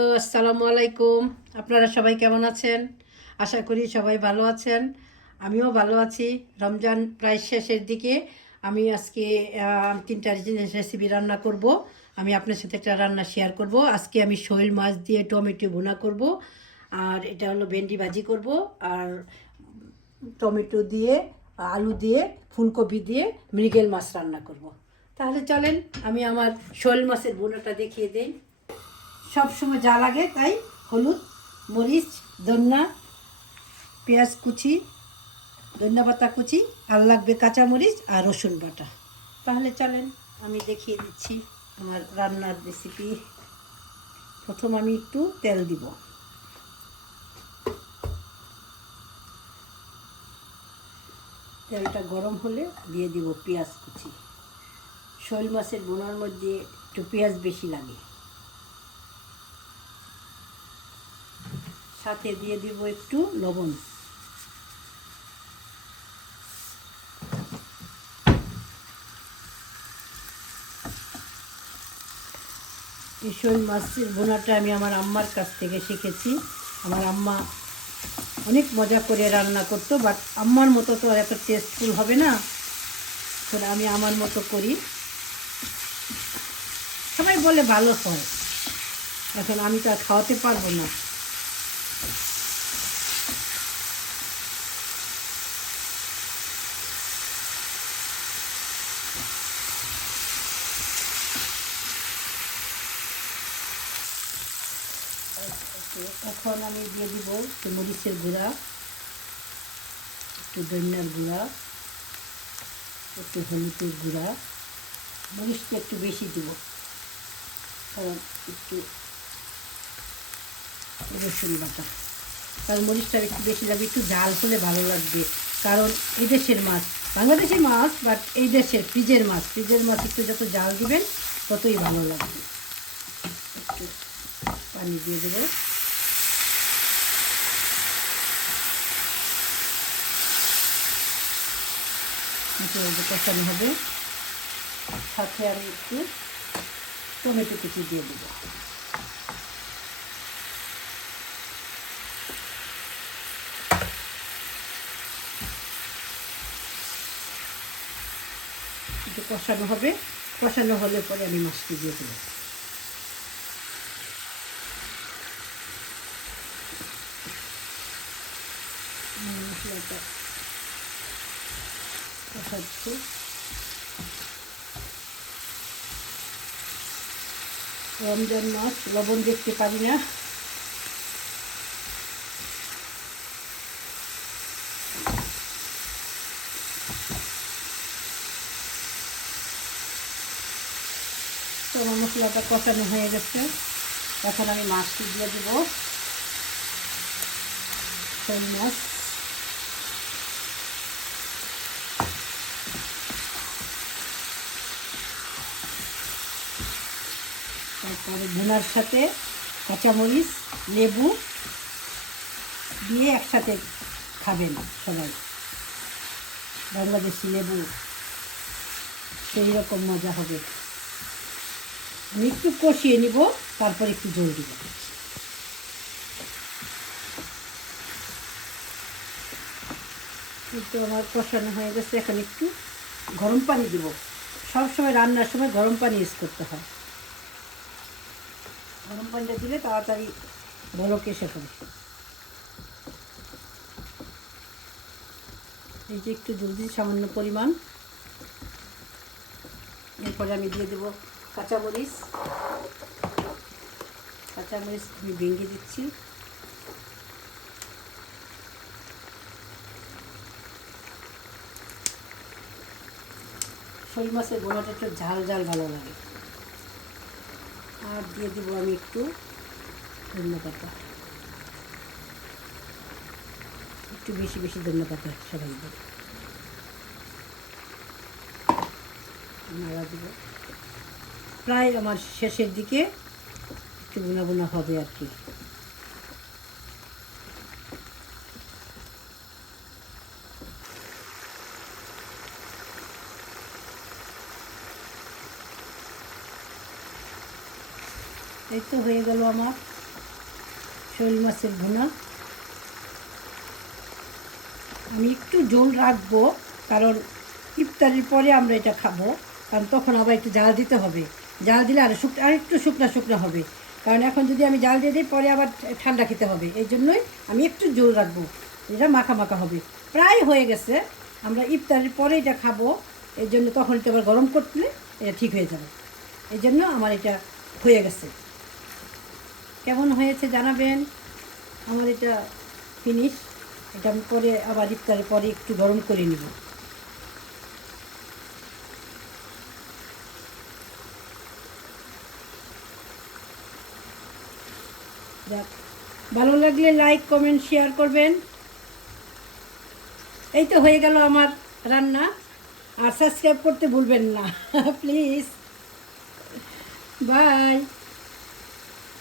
আসসালামু আলাইকুম। আপনারা সবাই কেমন আছেন? আশা করি সবাই ভালো আছেন। আমিও ভালো আছি। রমজান প্রায় শেষের দিকে আমি আজকে তিনটা রেসিপি রান্না করব। আমি আপনার সাথে একটা রান্না শেয়ার করব। আজকে আমি শৈল মাছ দিয়ে টমেটো ভুনা করব। আর এটা হলো ভেন্ডি ভাজি করব। আর টমেটো দিয়ে, আলু দিয়ে, ফুলকপি দিয়ে মৃগেল মাছ রান্না করব। তাহলে চলেন, আমি আমার শোল মাছের বোনাটা দেখিয়ে দিই। সব সময় যা লাগে তাই হলুদ, মরিচ ধন্যা পেঁয়াজ কুচি ধন্যা পাতা কুচি, আর লাগবে কাঁচা মরিচ আর রসুন বাটা। তাহলে চলেন, আমি দেখিয়ে দিচ্ছি আমার রান্নার রেসিপি প্রথম আমি একটু তেল দিব। তেলটা গরম হলে দিয়ে দিব পেঁয়াজ কুচি। শোল মাছের বোনার মধ্যে একটু পেঁয়াজ বেশি লাগে। সাথে দিয়ে দিব একটু লবণ। এই মাছের বোনাটা আমি আমার আম্মার কাছ থেকে শিখেছি। আমার আম্মা অনেক মজা করে রান্না করতো বাট আম্মার মতো তো আর এত টেস্টফুল হবে না। তো আমি আমার মতো করি। সবাই বলে ভালো হয়। এখন আমি তো আর খাওয়াতে পারব না। এখন আমি দিয়ে দিব একটু মরিচের গুঁড়া, একটু ধনিয়ার গুঁড়া, একটু হলুদের গুঁড়া। মরিচটা একটু বেশি দিব, কারণ একটু রসুন বাটা। কারণ মরিচটা একটু বেশি লাগবে, একটু ঝাল হলে ভালো লাগবে। কারণ এই দেশের মাছ বাংলাদেশের মাছ, বাট এই দেশের ফ্রিজের মাছ ফ্রিজের মাছ একটু যত জাল দিবেন, ততই ভালো লাগবে। একটু পানি দিয়ে দেবো। একটু কষানো হবে। সাথে আমি একটু টমেটো কুচি দিয়ে দেবো। একটু কষানো হবে। কষানো হলে পরে আমি মাছটি দিয়ে দেবো। মশলাটা কষাচ্ছি রমজান মাছ লবণ দেখতে পারি না। মশলাটা কষানো হয়ে গেছে। এখন আমি মাছটি দিয়ে দেবো। মাছ। তারপরে ভুনার সাথে কাঁচামরিচ, লেবু দিয়ে একসাথে খাবেন সবাই। বাংলাদেশি লেবু সেই রকম মজা হবে। আমি একটু কষিয়ে নিব, তারপর একটু জল দিব। কিন্তু আমার কষানো হয়ে গেছে, এখন একটু গরম পানি দিব। সব সময় রান্নার সময় গরম পানি ইউজ করতে হয়। গরম পানিটা দিলে তাড়াতাড়ি বলক এসে পড়ে। এই যে একটু দিই সামান্য পরিমাণ। এরপরে আমি দিয়ে দেবো কাঁচামরিচ। কাঁচামরিচ আমি ভেঙে দিচ্ছি। শোল মাছের বোনাটা একটু ঝাল ঝাল ভালো লাগে। আর দিয়ে দেবো আমি একটু ধন্য পাতা। একটু বেশি বেশি ধন্য পাতা সবাই দেব। নাড়া দেব। প্রায় আমার শেষের দিকে একটু বোনা বোনা হবে আর কি। এই তো হয়ে গেল আমার শোল মাছের ভুনা। আমি একটু জোল রাখব, কারণ ইফতারির পরে আমরা এটা খাব, কারণ তখন আবার একটু জাল দিতে হবে। জাল দিলে আর শুক আর একটু শুকনো শুকনো হবে। কারণ এখন যদি আমি জাল দিয়ে দিই, পরে আবার ঠান্ডা খেতে হবে। এই জন্যই আমি একটু জোল রাখব। এটা মাখা মাখা হবে। প্রায় হয়ে গেছে। আমরা ইফতারির পরে এটা খাব। এই জন্য তখন এটা আবার গরম করলে এটা ঠিক হয়ে যাবে। এই জন্য আমার এটা হয়ে গেছে। কেমন হয়েছে জানাবেন। আমার এটা ফিনিশ এটা আমি পরে আবার ইফতারের পরে একটু গরম করে নিব। ভালো লাগলে লাইক কমেন্ট শেয়ার করবেন। এই তো হয়ে গেল আমার রান্না। আর সাবস্ক্রাইব করতে ভুলবেন না। Please by